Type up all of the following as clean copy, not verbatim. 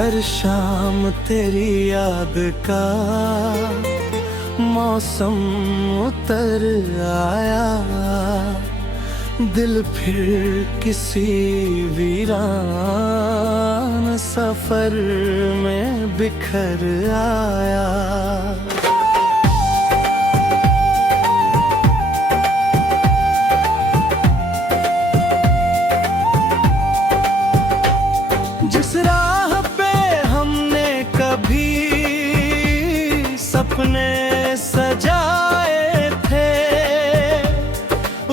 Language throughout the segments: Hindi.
हर शाम तेरी याद का मौसम उतर आया, दिल फिर किसी वीरान सफर में बिखर आया। जिस राह पे हमने कभी सपने सजाए थे,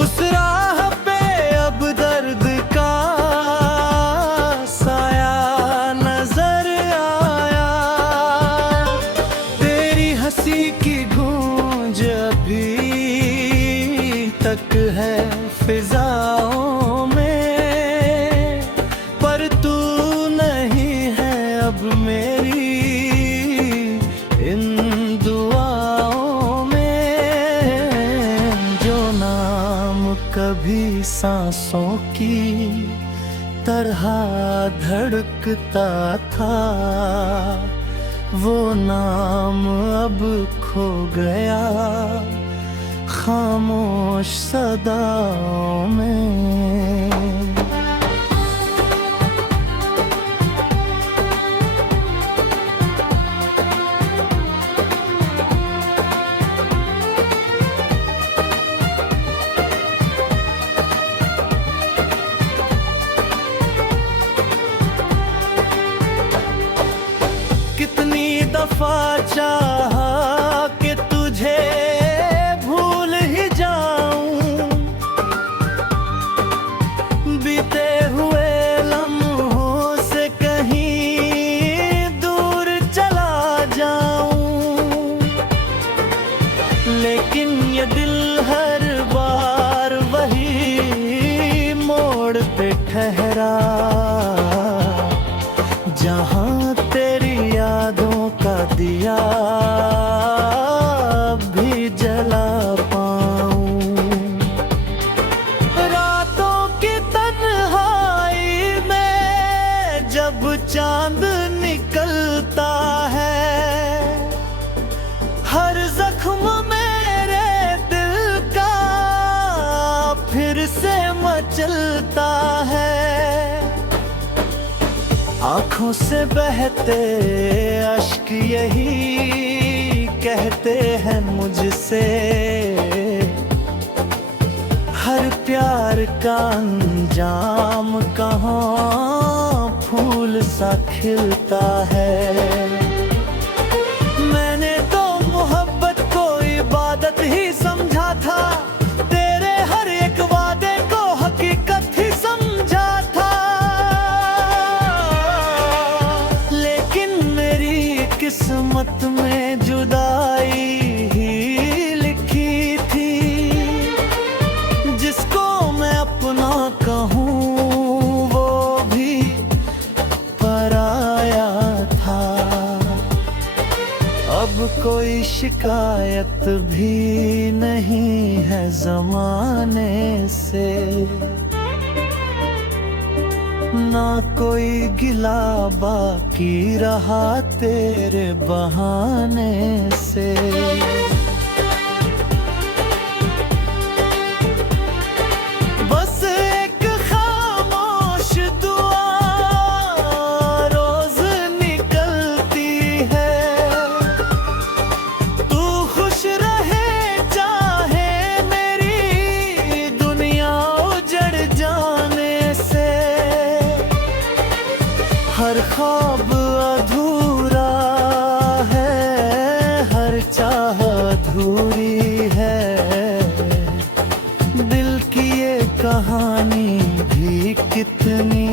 उस राह पे अब दर्द का साया नजर आया। तेरी हंसी की गूंज अभी तक है फिजाओं में, पर तू नहीं है अब मेरी इन दुआओं में। जो नाम कभी सांसों की तरह धड़कता था, वो नाम अब खो गया खामोश सदाओं में। कितनी दफा चाहा कि तुझे भूल ही जाऊं, बीते हुए लम्हों से कहीं दूर चला जाऊं, लेकिन ये दिल हर बार वही मोड़ पे ठहरा, जहां तेरी यादों का दिया भी जला पाऊं। रातों की तन्हाई में जब चांद निकलता है, हर जख्म मेरे दिल का फिर से मचलता है। आँखों से बहते अश्क यही कहते हैं मुझसे, हर प्यार का अंजाम कहाँ फूल सा खिलता है। मैंने तो मोहब्बत को इबादत ही समझा था, तेरे हर एक वादे को हकीकत ही समझा था, किस्मत में जुदाई ही लिखी थी। जिसको मैं अपना कहूँ वो भी पराया था। अब कोई शिकायत भी नहीं है ज़माने से, ना कोई गिला बाकी रहा तेरे बहाने से। बस एक खामोश दुआ रोज निकलती है, तू खुश रहे चाहे मेरी दुनिया उजड़ जाने से। हर ख्वाब अधूरा है, हर चाह अधूरी है, दिल की ये कहानी भी कितनी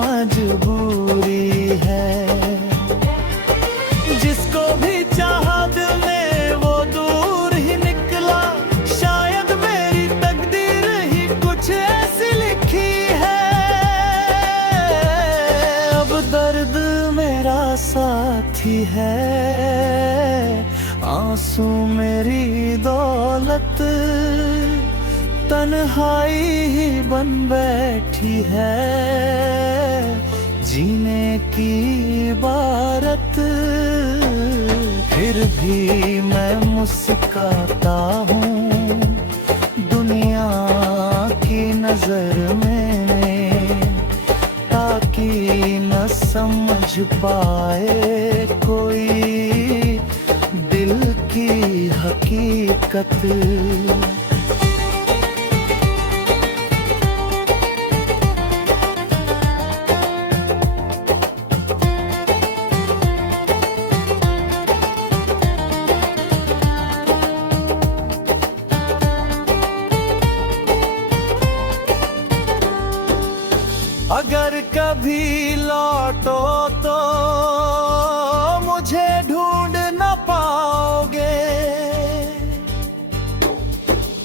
मजबूरी है। जिसको भी चाहा दिल ने वो दूर ही निकला, शायद मेरी तकदीर ही कुछ ऐसी लिखी है। अब दर्द मेरा साथी है, आंसू मेरी दौलत, तन्हाई ही बन बैठी है जीने की इबारत, फिर भी मैं मुस्कुराता हूँ दुनिया की नजर में, ताकि न समझ पाए कोई दिल की हकीकत। अगर कभी लौटो तो मुझे ढूंढ न पाओगे,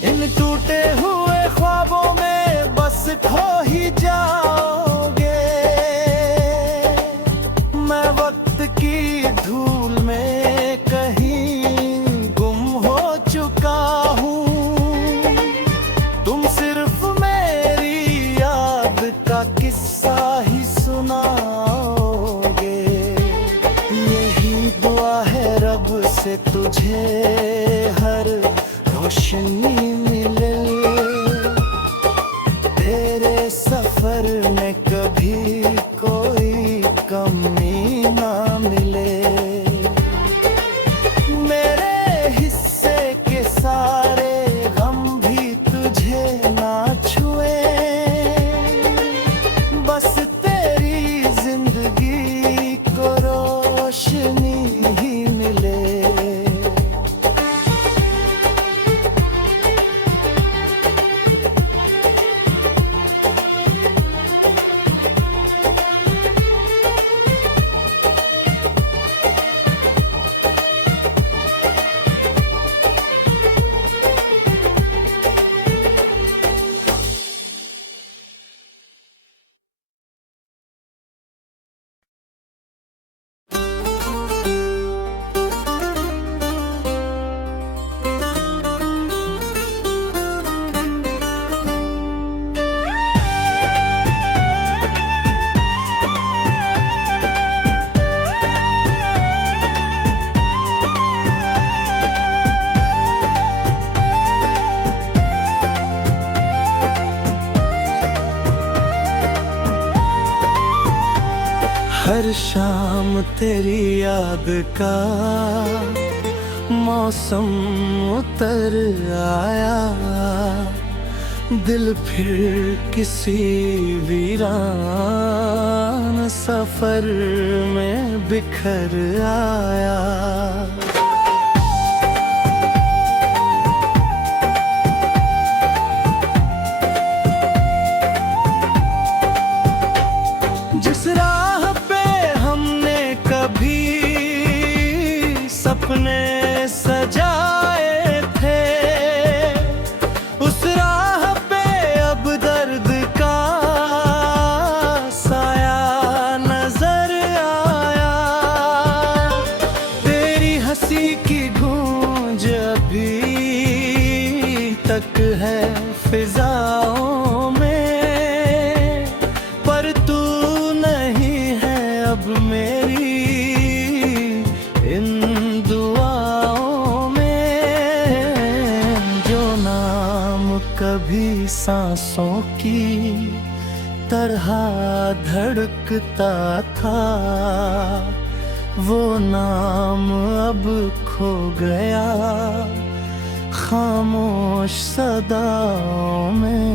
इन टूटे हुए ख्वाबों में बस खो ही जाओगे। मैं वक्त की धूल में कहीं गुम हो चुका हूँ, तुम सिर्फ मेरी याद का किस्सा ही सुनाओगे। यही दुआ है रब से तुझे हर रोशनी मिले, तेरे सफर में कभी कोई कमी ना मिले। मेरे हिस्से के सारे गम भी तुझे ना छुए, बस तेरी जिंदगी को रोशनी ही मिले। हर शाम तेरी याद का मौसम उतर आया, दिल फिर किसी वीरान सफर में बिखर आया। जिस राह पे हमने कभी सपने सजाए थे, उस राह पे अब दर्द का साया नजर आया। तेरी हंसी की गूंज अभी तक है फिजाओं में, पर तू नहीं है अब मेरी इन दुआओं में। जो नाम कभी सांसों की तरह धड़कता था, वो नाम अब खो गया खामोश सदाओं में।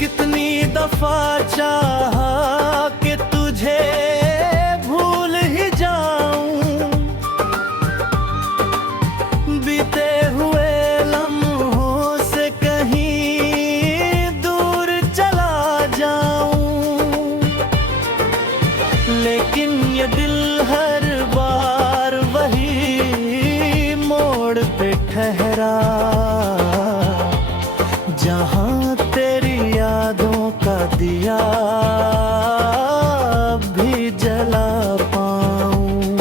कितनी दफा चाहा कि तुझे भूल ही जाऊं, बीते हुए लम्हों से कहीं दूर चला जाऊं। लेकिन ये दिल हर बार वही मोड़ पे ठहरा, हाँ, तेरी यादों का दिया भी जला पाऊं।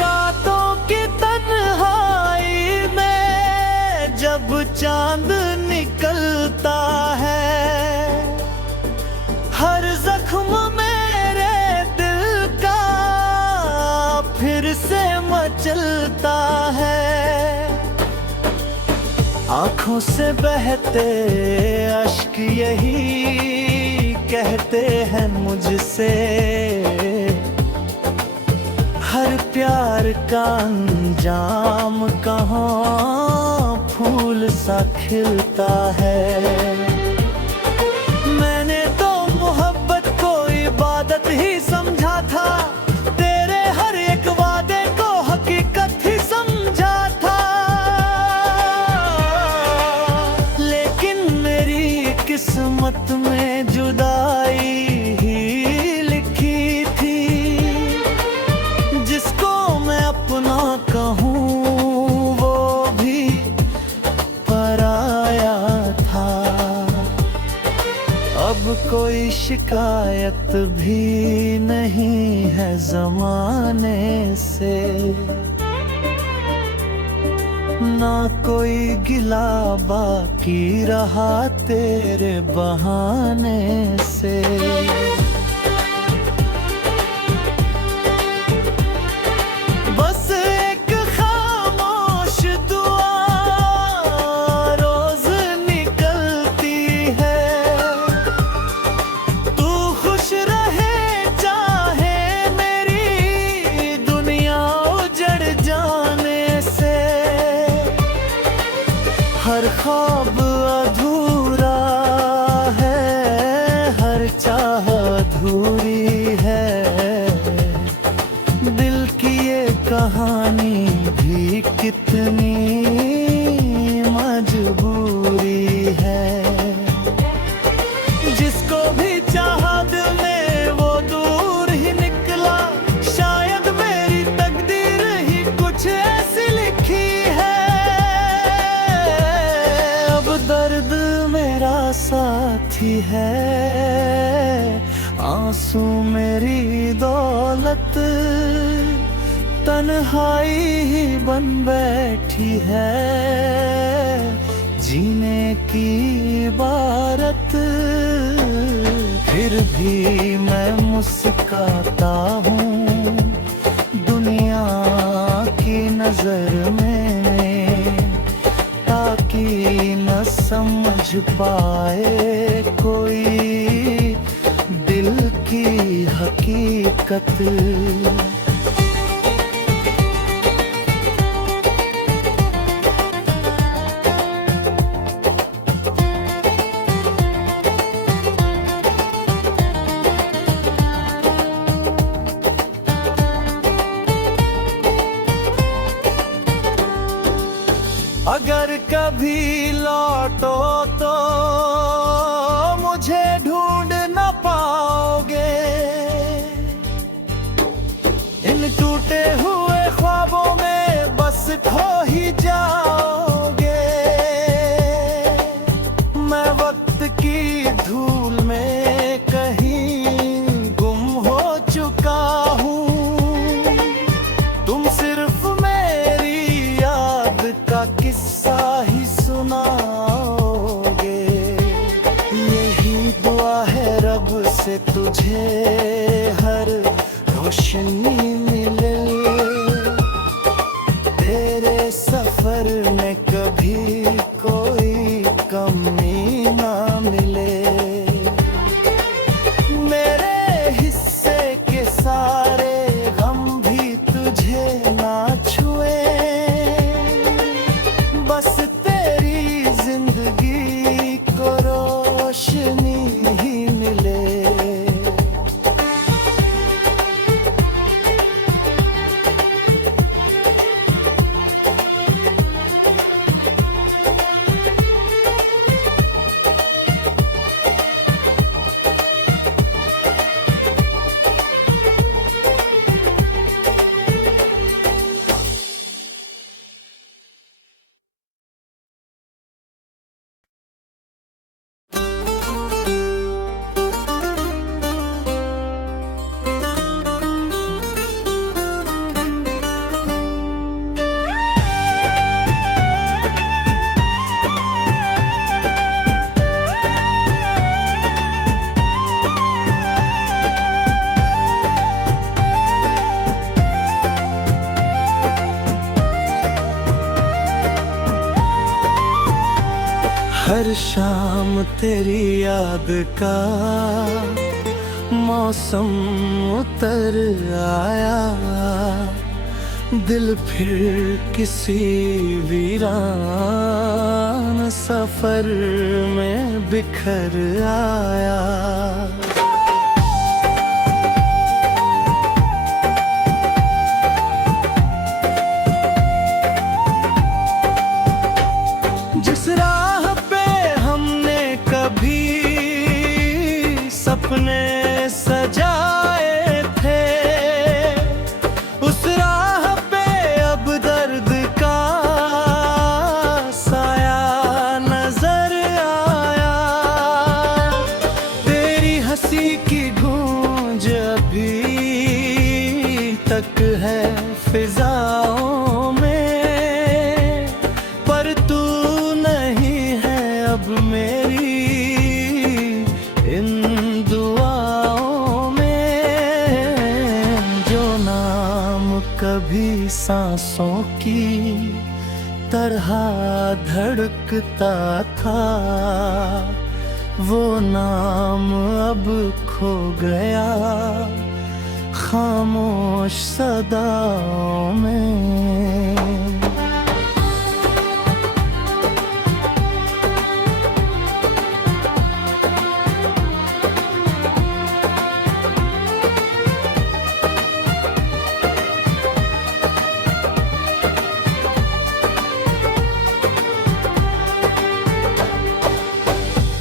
रातों की तन्हाई में जब चांद निकलता है, हर जख्म मेरे दिल का फिर से मचलता है। आँखों से बहते अश्क यही कहते हैं मुझसे, हर प्यार का अंजाम कहाँ फूल सा खिलता है। मैंने तो मोहब्बत को इबादत ही समझा था, तेरे हर एक वादे को हकीकत ही समझा था। किस्मत में जुदाई ही लिखी थी, जिसको मैं अपना कहूँ वो भी पराया था। अब कोई शिकायत भी नहीं है ज़माने से, ना कोई गिला बाकी रहा तेरे बहाने से। बस एक खामोश दुआ रोज निकलती है, तू खुश रहे चाहे मेरी दुनिया उजड़ जाने से। हर ख्वाब अधूरा है, हर चाह अधूरी है, दिल की ये कहानी भी कितनी मजबूरी है। जिसको भी चाहा दिल में वो दूर ही निकला, शायद मेरी तकदीर ही कुछ ऐसी लिखी है। दर्द मेरा साथी है, आंसू मेरी दौलत, तन्हाई ही बन बैठी है जीने की इबारत। फिर भी मैं मुस्कुराता हूँ दुनिया की नजर में, ताकि न समझ पाए कोई दिल की हकीकत। अगर कभी लौटो तो मुझे ढूंढ न पाओगे, इन टूटे हुए ख्वाबों में बस खो ही जाओगे। मैं वक्त की धूल में कहीं गुम हो चुका हूँ, तुम सिर्फ मेरी याद का किस्सा ही सुनाओगे। यही दुआ है रब से तुझे हर रोशनी मिले, तेरे सफर में कभी कोई कमी ना मिले। मेरे हिस्से के सारे गम भी तुझे ना छुए, बस तेरी जिंदगी को रोशनी ही मिले। शाम तेरी याद का मौसम उतर आया, दिल फिर किसी वीरान सफर में बिखर आया। जिस राह पे हमने कभी सपने सजाए थे, उस राह पे अब दर्द का साया नजर आया। तेरी हंसी की गूंज अभी तक है फिजाओं में, पर तू नहीं है अब मेरी इन दुआओं में। जो नाम कभी सांसों की तरह धड़कता था, वो नाम अब खो गया खामोश सदाओं में।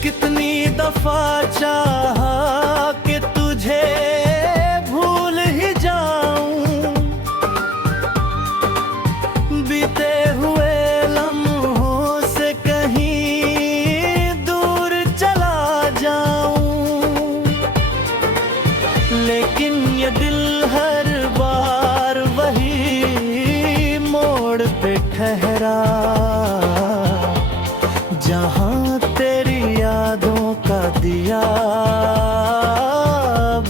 कितनी दफा चाहा कि तुझे भूल ही जाऊं, बीते हुए लम्हों से कहीं दूर चला जाऊं, लेकिन ये दिल हर बार वही मोड़ पे ठहरा, जहां तेरी यादों का दिया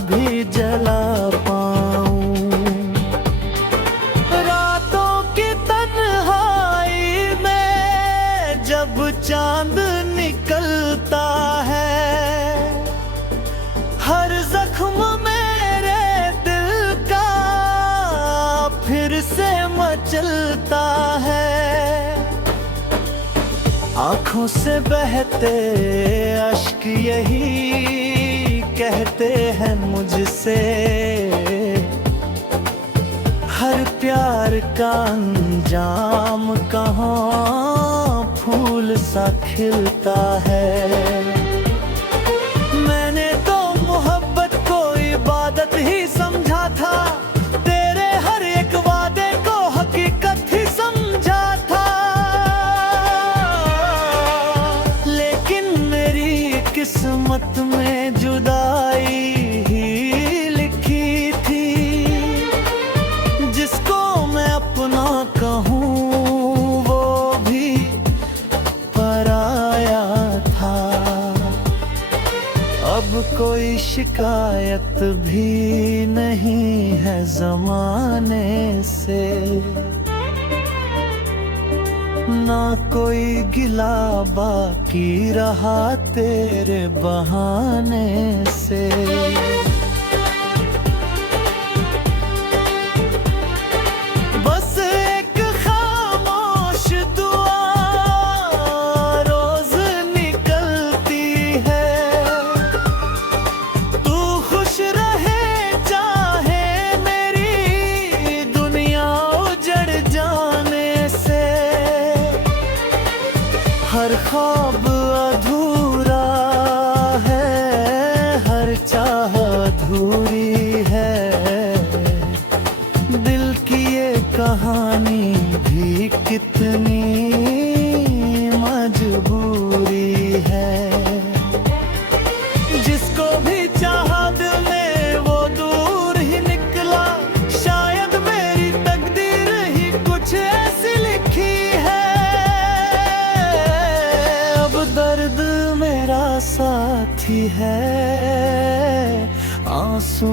भी जला पाऊं। रातों की तन्हाई में जब चांद निकलता है, हर जख्म मेरे दिल का फिर से मचलता है। आँखों से बहते अश्क यही कहते हैं मुझसे, हर प्यार का अंजाम कहाँ फूल सा खिलता है। मैंने तो मोहब्बत को इबादत ही समझा था, तेरे हर एक वादे को हकीकत ही समझा था, किस्मत में जुदाई ही लिखी थी। जिसको मैं अपना कहूँ वो भी पराया था। अब कोई शिकायत भी नहीं है ज़माने से, ना कोई गिला बाकी रहा तेरे बहाने से। बस एक खामोश दुआ रोज निकलती है, तू खुश रहे चाहे मेरी दुनिया उजड़ जाने से। हर ख्वाब अधूरा है, हर चाह अधूरी है, दिल की ये कहानी भी कितनी मजबूरी है। जिसको भी चाहा दिल ने वो दूर ही निकला, शायद मेरी तकदीर ही कुछ ऐसी लिखी है। दर्द मेरा साथी है, आंसू